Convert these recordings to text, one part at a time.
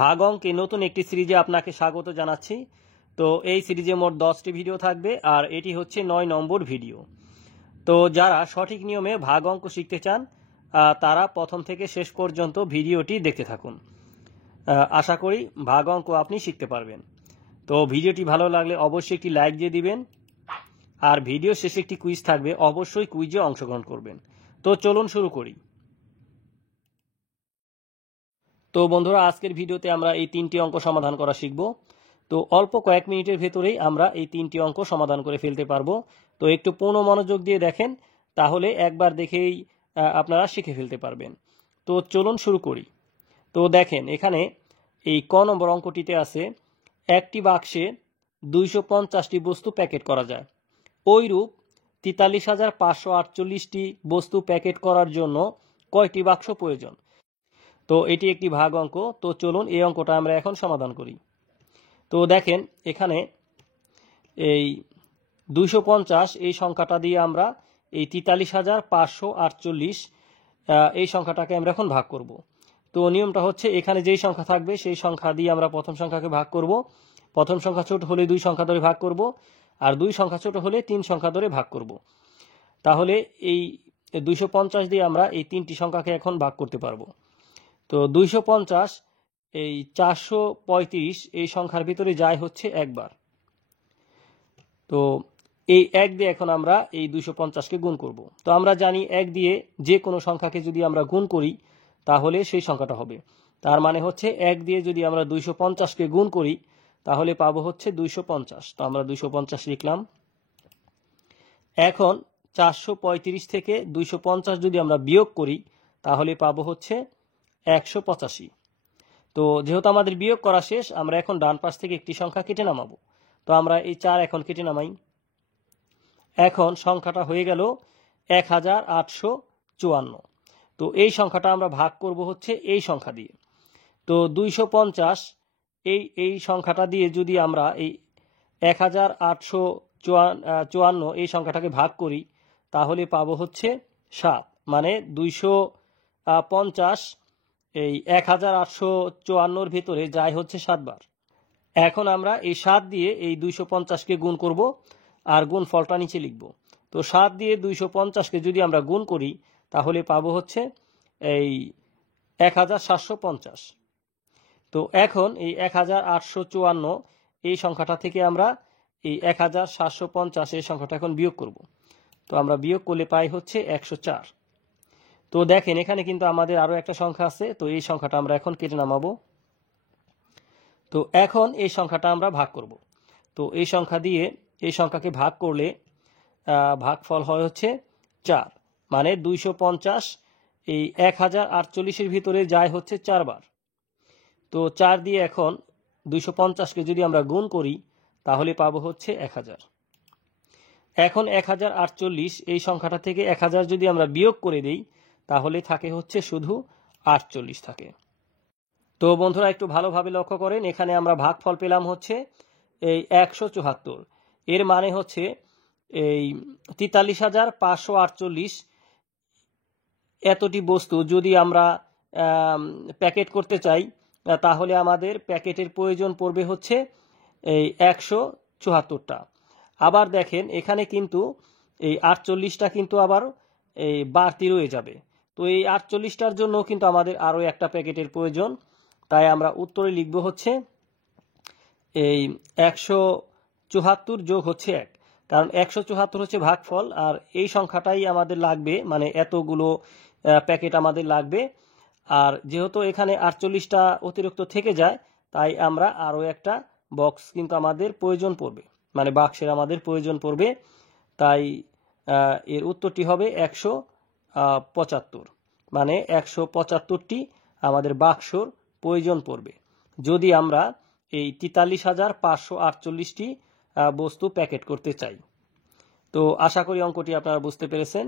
ভাগ অঙ্কে নতুন একটি সিরিজে আপনাকে স্বাগত জানাচ্ছি। তো এই সিরিজে মোট 10টি ভিডিও থাকবে আর এটি হচ্ছে 9 নম্বর ভিডিও। তো যারা সঠিক নিয়মে ভাগ অঙ্ক শিখতে চান তারা প্রথম থেকে শেষ পর্যন্ত ভিডিওটি দেখতে থাকুন। আশা করি ভাগ অঙ্ক আপনি শিখতে পারবেন। তো ভিডিওটি ভালো লাগলে অবশ্যই একটি লাইক দিয়ে দিবেন, আর ভিডিও শেষে একটি কুইজ থাকবে, অবশ্যই কুইজে অংশগ্রহণ করবেন। তো চলুন শুরু করি। তো বন্ধুরা, আজকের ভিডিওতে আমরা এই 3টি অঙ্ক সমাধান করা শিখব। তো অল্প কয়েক মিনিটের ভেতরেই আমরা এই 3টি অঙ্ক সমাধান করে ফেলতে পারবো। তো একটু পূর্ণ মনোযোগ দিয়ে দেখেন, তাহলে একবার দেখেই আপনারা শিখে ফেলতে পারবেন। তো চলুন শুরু করি। তো দেখেন, এখানে এই ক নম্বর অঙ্কটিতে আছে একটি বাক্সে 250টি বস্তু প্যাকেট করা যায়। ওইরূপ 43,548টি বস্তু প্যাকেট করার জন্য কয়টি বাক্স প্রয়োজন? তো এটি একটি ভাগ অঙ্ক। তো চলুন এই অঙ্কটা আমরা এখন সমাধান করি। তো দেখেন, এখানে এই 250 এই সংখ্যাটা দিয়ে আমরা এই 43,548 এই সংখ্যাটাকে আমরা এখন ভাগ করব। তো নিয়মটা হচ্ছে, এখানে যেই সংখ্যা থাকবে সেই সংখ্যা দিয়ে আমরা প্রথম সংখ্যাকে ভাগ করব। প্রথম সংখ্যা ছোট হলে 2 সংখ্যা ধরে ভাগ করব, আর 2 সংখ্যা ছোট হলে 3 সংখ্যা ধরে ভাগ করব। তাহলে এই 250 দিয়ে আমরা এই 3টি সংখ্যাকে এখন ভাগ করতে পারবো। তো 250 এই 435 এই সংখ্যার ভিতরে যায় হচ্ছে একবার। তো এই 1 দিয়ে এখন আমরা এই 250কে গুণ করব। তো আমরা জানি 1 দিয়ে যে কোনো সংখ্যাকে যদি আমরা গুণ করি তাহলে সেই সংখ্যাটা হবে। তার মানে হচ্ছে 1 দিয়ে যদি আমরা 250কে গুণ করি তাহলে পাবো হচ্ছে 250। তো আমরা 250 লিখলাম। এখন 435 থেকে 250 যদি আমরা বিয়োগ করি তাহলে পাবো হচ্ছে 185। তো যেহেতু আমাদের বিয়োগ করা শেষ, আমরা এখন ডান পাশ থেকে একটি সংখ্যা কেটে নামাবো। তো আমরা এই 4 এখন কেটে নামাই। এখন সংখ্যাটা হয়ে গেল 1854। তো এই সংখ্যাটা আমরা ভাগ করব হচ্ছে এই সংখ্যা দিয়ে। তো 250 এই সংখ্যাটা দিয়ে যদি আমরা এই 1854 এই সংখ্যাটাকে ভাগ করি তাহলে পাবো হচ্ছে 7। মানে 250 এই 1854 ভিতরে যায় হচ্ছে 7 বার। এখন আমরা এই 7 দিয়ে এই 250কে গুণ করব, আর গুণ ফলটা নিচে লিখব। তো 7 দিয়ে 250কে যদি আমরা গুণ করি তাহলে পাবো হচ্ছে এই 1750। তো এখন এই 1854 এই সংখ্যাটা থেকে আমরা এই 1750 এই সংখ্যাটা এখন বিয়োগ করব। তো আমরা বিয়োগ করলে পাই হচ্ছে 104। তো দেখেন, এখানে কিন্তু আমাদের আরো একটা সংখ্যা আছে। তো এই সংখ্যাটা আমরা এখন কেটে নামাবো। তো এখন এই সংখ্যাটা আমরা ভাগ করব। তো এই সংখ্যা দিয়ে এই সংখ্যাকে ভাগ করলে ভাগফল হয় হচ্ছে 4। মানে 250 এই 1048-এর ভিতরে যায় হচ্ছে 4 বার। তো 4 দিয়ে এখন 250কে যদি আমরা গুণ করি তাহলে পাবো হচ্ছে 1000। এখন 1048 এই সংখ্যাটা থেকে 1000 যদি আমরা বিয়োগ করে দেই তাহলে থাকে হচ্ছে শুধু 48 থাকে। তো বন্ধুরা, একটু ভালোভাবে লক্ষ্য করেন, এখানে আমরা ভাগফল পেলাম হচ্ছে এই 174। এর মানে হচ্ছে এই 43,548 এতটি বস্তু যদি আমরা প্যাকেট করতে চাই তাহলে আমাদের প্যাকেটের প্রয়োজন পড়বে হচ্ছে এই 174টা। আবার দেখেন, এখানে কিন্তু এই 48টা কিন্তু আবার এই বাড়তি রয়ে যাবে। তো এই 48টার জন্য কিন্তু আমাদের আরও একটা প্যাকেটের প্রয়োজন। তাই আমরা উত্তরে লিখব হচ্ছে এই 174 যোগ হচ্ছে 1। কারণ 174 হচ্ছে ভাগফল, আর এই সংখ্যাটাই আমাদের লাগবে, মানে এতগুলো প্যাকেট আমাদের লাগবে। আর যেহেতু এখানে 48টা অতিরিক্ত থেকে যায় তাই আমরা আরও একটা বক্স কিন্তু আমাদের প্রয়োজন পড়বে, মানে বাক্সের আমাদের প্রয়োজন পড়বে। তাই এর উত্তরটি হবে 175। মানে 175টি আমাদের বাক্সর প্রয়োজন পড়বে যদি আমরা এই 43,548টি বস্তু প্যাকেট করতে চাই। তো আশা করি অঙ্কটি আপনারা বুঝতে পেরেছেন।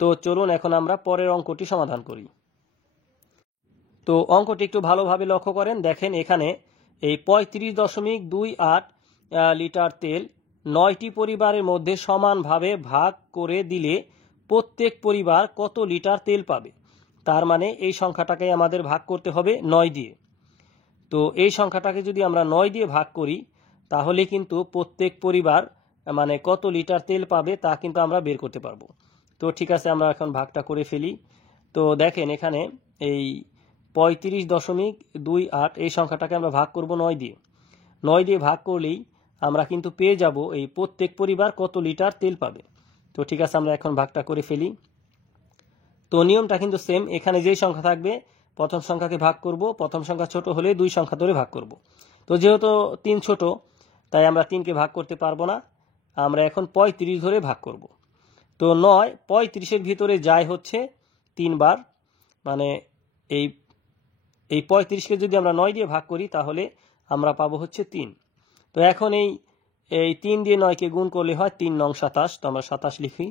তো চলুন এখন আমরা পরের অঙ্কটি সমাধান করি। তো অঙ্কটি একটু ভালোভাবে লক্ষ্য করেন। দেখেন, এখানে এই 35.28 লিটার তেল 9টি পরিবারের মধ্যে সমানভাবে ভাগ করে দিলে প্রত্যেক পরিবার কত লিটার তেল পাবে? তার মানে এই সংখ্যাটাকে আমাদের ভাগ করতে হবে 9 দিয়ে। তো এই সংখ্যাটাকে যদি আমরা 9 দিয়ে ভাগ করি তাহলে কিন্তু প্রত্যেক পরিবার মানে কত লিটার তেল পাবে তা কিন্তু আমরা বের করতে পারবো। তো ঠিক আছে, আমরা এখন ভাগটা করে ফেলি। তো দেখেন এখানে এই 35.28 এই সংখ্যাটাকে আমরা ভাগ করব 9 দিয়ে। 9 দিয়ে ভাগ করলেই আমরা কিন্তু পেয়ে যাব এই প্রত্যেক পরিবার কত লিটার তেল পাবে। তো ঠিক আছে, আমরা এখন ভাগটা করে ফেলি। তো নিয়মটা কিন্তু সেম, এখানে যেই সংখ্যা থাকবে প্রথম সংখ্যাকে ভাগ করব, প্রথম সংখ্যা ছোট হলে 2 সংখ্যা ধরে ভাগ করব। তো যেহেতু 3 ছোট তাই আমরা 3কে ভাগ করতে পারবো না, আমরা এখন 35 ধরে ভাগ করব। তো 9 35-এর ভিতরে যায় হচ্ছে 3 বার, মানে এই 35কে যদি আমরা 9 দিয়ে ভাগ করি তাহলে আমরা পাবো হচ্ছে 3। তো এখন এই 3 দিয়ে 9কে গুণ করলে হয় 3 নং 27, তো আমরা 27 লিখি।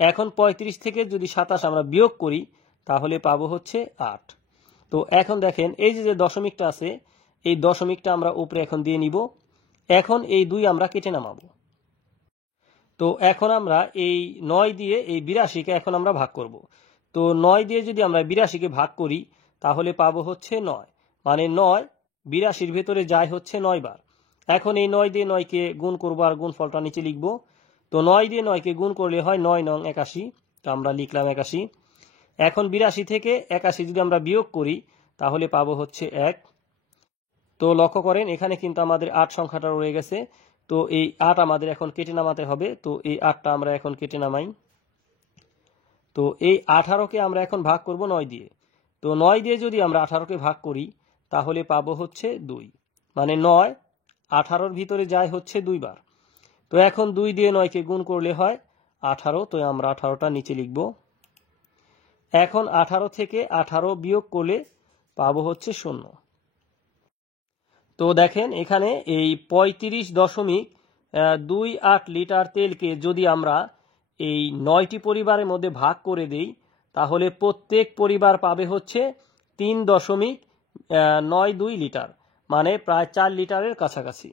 এখন 35 থেকে যদি 27 আমরা বিয়োগ করি তাহলে পাবো হচ্ছে 8। তো এখন দেখেন এই যে দশমিকটা আছে এই দশমিকটা আমরা উপরে এখন দিয়ে নিব। এখন এই 2 আমরা কেটে নামাবো। তো এখন আমরা এই 9 দিয়ে এই 82কে এখন আমরা ভাগ করব। তো 9 দিয়ে যদি আমরা 82কে ভাগ করি তাহলে পাবো হচ্ছে 9, মানে 9 82-র ভেতরে যায় হচ্ছে 9 বার। এখন এই 9 দিয়ে 9কে গুণ করবো আর গুণফলটা নিচে লিখব। তো 9 দিয়ে 9কে গুণ করলে হয় 9 নং 81, তো আমরা লিখলাম 81। এখন 82 থেকে 81 যদি আমরা বিয়োগ করি তাহলে পাবো হচ্ছে 1। তো লক্ষ্য করেন এখানে কিন্তু আমাদের 8 সংখ্যাটা রয়ে গেছে। তো এই 8 আমাদের এখন কেটে নামাতে হবে। তো এই 8টা আমরা এখন কেটে নামাই। তো এই 18কে আমরা এখন ভাগ করব 9 দিয়ে। তো 9 দিয়ে যদি আমরা 18কে ভাগ করি তাহলে পাবো হচ্ছে 2, মানে 9 18-র ভিতরে যায় হচ্ছে 2 বার। তো এখন 2 দিয়ে 9কে গুণ করলে হয় 18, তো আমরা 18টা নিচে লিখব। এখন 18 থেকে 18 বিয়োগ করলে পাবো হচ্ছে 0। তো দেখেন এখানে এই 35.28 লিটার তেলকে যদি আমরা এই 9টি পরিবারের মধ্যে ভাগ করে দেই তাহলে প্রত্যেক পরিবার পাবে হচ্ছে 3.92 লিটার, মানে প্রায় 4 লিটারের কাছাকাছি।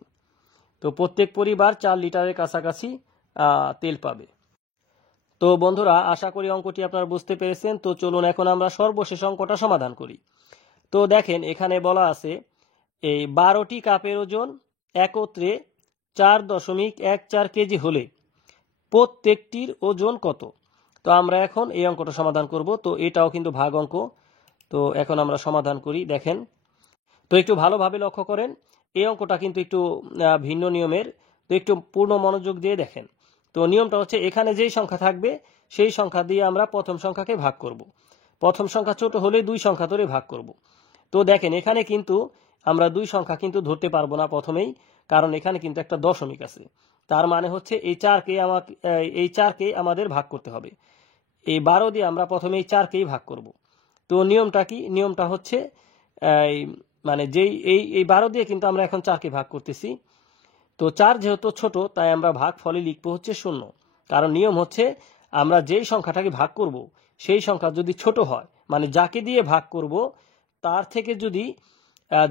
তো প্রত্যেক পরিবার 4 লিটারের কাছাকাছি তেল পাবে। তো বন্ধুরা, আশা করি অঙ্কটি আপনারা বুঝতে পেরেছেন। তো চলুন এখন আমরা সর্বশেষ অঙ্কটা সমাধান করি। তো দেখেন এখানে বলা আছে এই 12টি কাপের ওজন একত্রে 4.14 কেজি হলে প্রত্যেকটির ওজন কত? তো আমরা এখন এই অঙ্কটা সমাধান করব। তো এটাও কিন্তু ভাগ অঙ্ক। তো এখন আমরা সমাধান করি। দেখেন, তো একটু ভালোভাবে লক্ষ্য করেন, এই অঙ্কটা কিন্তু একটু ভিন্ন নিয়মের। তো একটু পূর্ণ মনোযোগ দিয়ে দেখেন। তো নিয়মটা হচ্ছে এখানে যেই সংখ্যা থাকবে সেই সংখ্যা দিয়ে আমরা প্রথম সংখ্যাকে ভাগ করব। প্রথম সংখ্যা ছোট হলে 2 সংখ্যা ধরে ভাগ করব। তো দেখেন এখানে কিন্তু আমরা 2 সংখ্যা কিন্তু ধরতে পারবো না প্রথমেই, কারণ এখানে কিন্তু একটা দশমিক আছে। তার মানে হচ্ছে এই 4কে আমাদের ভাগ করতে হবে। এই 12 দিয়ে আমরা প্রথমে এই 4কেই ভাগ করব। তো নিয়মটা কি? নিয়মটা হচ্ছে মানে যেই এই 12 দিয়ে কিন্তু আমরা এখন 4কে ভাগ করতেছি। তো 4 যেহেতু ছোট তাই আমরা ভাগ ফলে লিখবো হচ্ছে 0, কারণ নিয়ম হচ্ছে আমরা যেই সংখ্যাটাকে ভাগ করব সেই সংখ্যা যদি ছোট হয়, মানে যাকে দিয়ে ভাগ করব তার থেকে যদি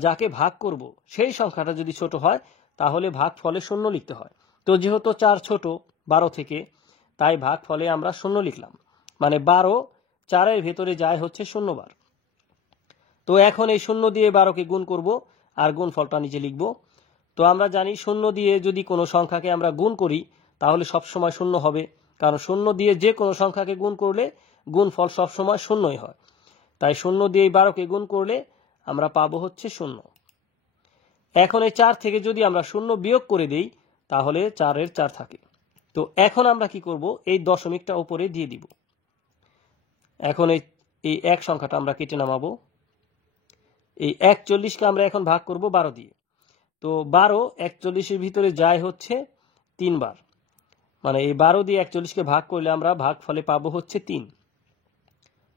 যাকে ভাগ করব সেই সংখ্যাটা যদি ছোট হয় তাহলে ভাগ ফলে 0 লিখতে হয়। তো যেহেতু 4 ছোট 12 থেকে তাই ভাগ ফলে আমরা 0 লিখলাম, মানে 12 4-এর ভেতরে যায় হচ্ছে 0 বার। তো এখন এই 0 দিয়ে 12কে গুণ করব আর গুণফলটা নিচে লিখব। তো আমরা জানি 0 দিয়ে যদি কোনো সংখ্যাকে আমরা গুণ করি তাহলে সবসময় 0 হবে, কারণ 0 দিয়ে যে কোনো সংখ্যাকে গুণ করলে গুণফল সবসময় 0ই হয়। তাই 0 দিয়ে 12কে গুণ করলে আমরা পাবো হচ্ছে 0। এখন এই 4 থেকে যদি আমরা 0 বিয়োগ করে দেই তাহলে 4-এর 4 থাকে। তো এখন আমরা কি করব, এই দশমিকটা উপরে দিয়ে দিব। এখন এই 1 সংখ্যাটা আমরা কেটে নামাবো। এই 41কে আমরা এখন ভাগ করব 12 দিয়ে। তো 12 41-এর ভিতরে যায় হচ্ছে 3 বার, মানে এই 12 দিয়ে 41কে ভাগ করলে আমরা ভাগ ফলে পাবো হচ্ছে 3।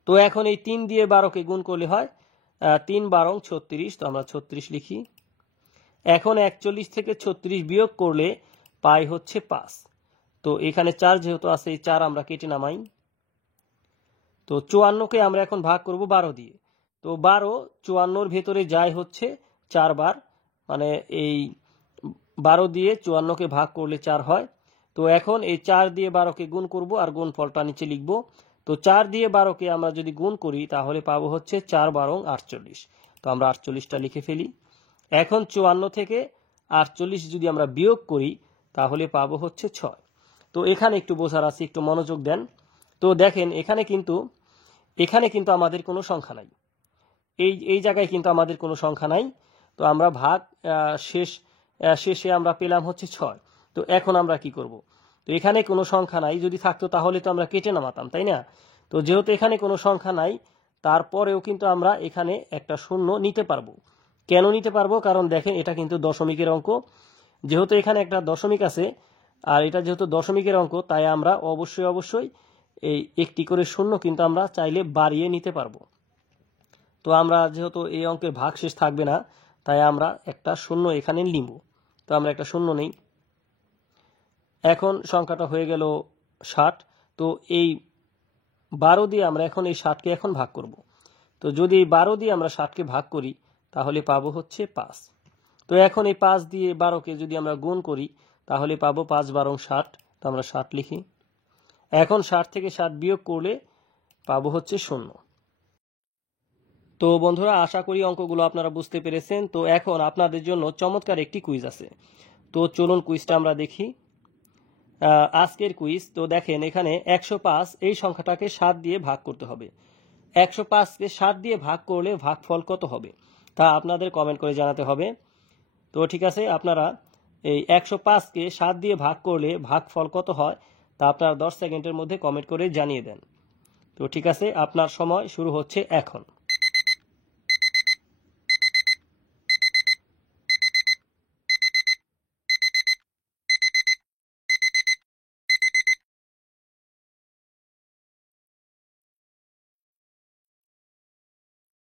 তো এখন এই 3 দিয়ে 12কে গুণ করলে হয় 3 12 36, তো আমরা 36 লিখি। এখন 41 থেকে 36 বিয়োগ করলে পাই হচ্ছে 5। তো এখানে 4 যেহেতু আছে এই 4 আমরা কেটে নামাই। তো 54কে আমরা এখন ভাগ করব 12 দিয়ে। তো 12 54-র ভেতরে যায় হচ্ছে 4 বার, মানে এই 12 দিয়ে 54কে ভাগ করলে 4 হয়। তো এখন এই 4 দিয়ে 12কে গুণ করব আর গুণফলটা নিচে লিখব। তো 4 দিয়ে 12কে আমরা যদি গুণ করি তাহলে পাবো হচ্ছে 4 12 48, তো আমরা 48টা লিখে ফেলি। এখন 54 থেকে 48 যদি আমরা বিয়োগ করি তাহলে পাবো হচ্ছে 6। তো এখানে একটু বোঝার আছে, একটু মনোযোগ দেন। তো দেখেন এখানে কিন্তু আমাদের কোনো সংখ্যা নাই, এই জায়গায় কিন্তু আমাদের কোনো সংখ্যা নাই। তো আমরা ভাগ শেষে আমরা পেলাম হচ্ছে 6। তো এখন আমরা কি করব? তো এখানে কোনো সংখ্যা নাই, যদি থাকতো তাহলে তো আমরা কেটে নামাতাম, তাই না? তো যেহেতু এখানে কোনো সংখ্যা নাই, তারপরেও কিন্তু আমরা এখানে একটা শূন্য নিতে পারবো। কেন নিতে পারবো? কারণ দেখেন এটা কিন্তু দশমিকের অঙ্ক, যেহেতু এখানে একটা দশমিক আছে আর এটা যেহেতু দশমিকের অঙ্ক, তাই আমরা অবশ্যই এই একটি করে শূন্য কিন্তু আমরা চাইলে বাড়িয়ে নিতে পারবো। তো আমরা যেহেতু এই অঙ্কের ভাগশেষ থাকবে না, তাই আমরা একটা শূন্য এখানে নিব। তো আমরা একটা শূন্য নেই। এখন সংখ্যাটা হয়ে গেল 60। তো এই 12 দিয়ে আমরা এখন এই 60কে এখন ভাগ করব। তো যদি এই 12 দিয়ে আমরা 60কে ভাগ করি তাহলে পাবো হচ্ছে 5। তো এখন এই 5 দিয়ে 12কে যদি আমরা গুণ করি তাহলে পাবো 5 12 60। তো আমরা 60 লিখি। এখন 60 থেকে 60 বিয়োগ করলে পাবো হচ্ছে 0। তো বন্ধুরা, আশা করি অঙ্কগুলো আপনারা বুঝতে পেরেছেন। তো এখন আপনাদের জন্য চমৎকার একটি কুইজ আছে। তো চলুন কুইজটা আমরা দেখি। আজকের কুইজ, তো দেখেন এখানে 105 এই সংখ্যাটাকে 7 দিয়ে ভাগ করতে হবে। 105কে 7 দিয়ে ভাগ করলে ভাগফল কত হবে তা আপনাদের কমেন্ট করে জানাতে হবে। তো ঠিক আছে, আপনারা এই 105কে 7 দিয়ে ভাগ করলে ভাগফল কত হয় তা আপনারা 10 সেকেন্ডের মধ্যে কমেন্ট করে জানিয়ে দেন। তো ঠিক আছে, আপনার সময় শুরু হচ্ছে এখন।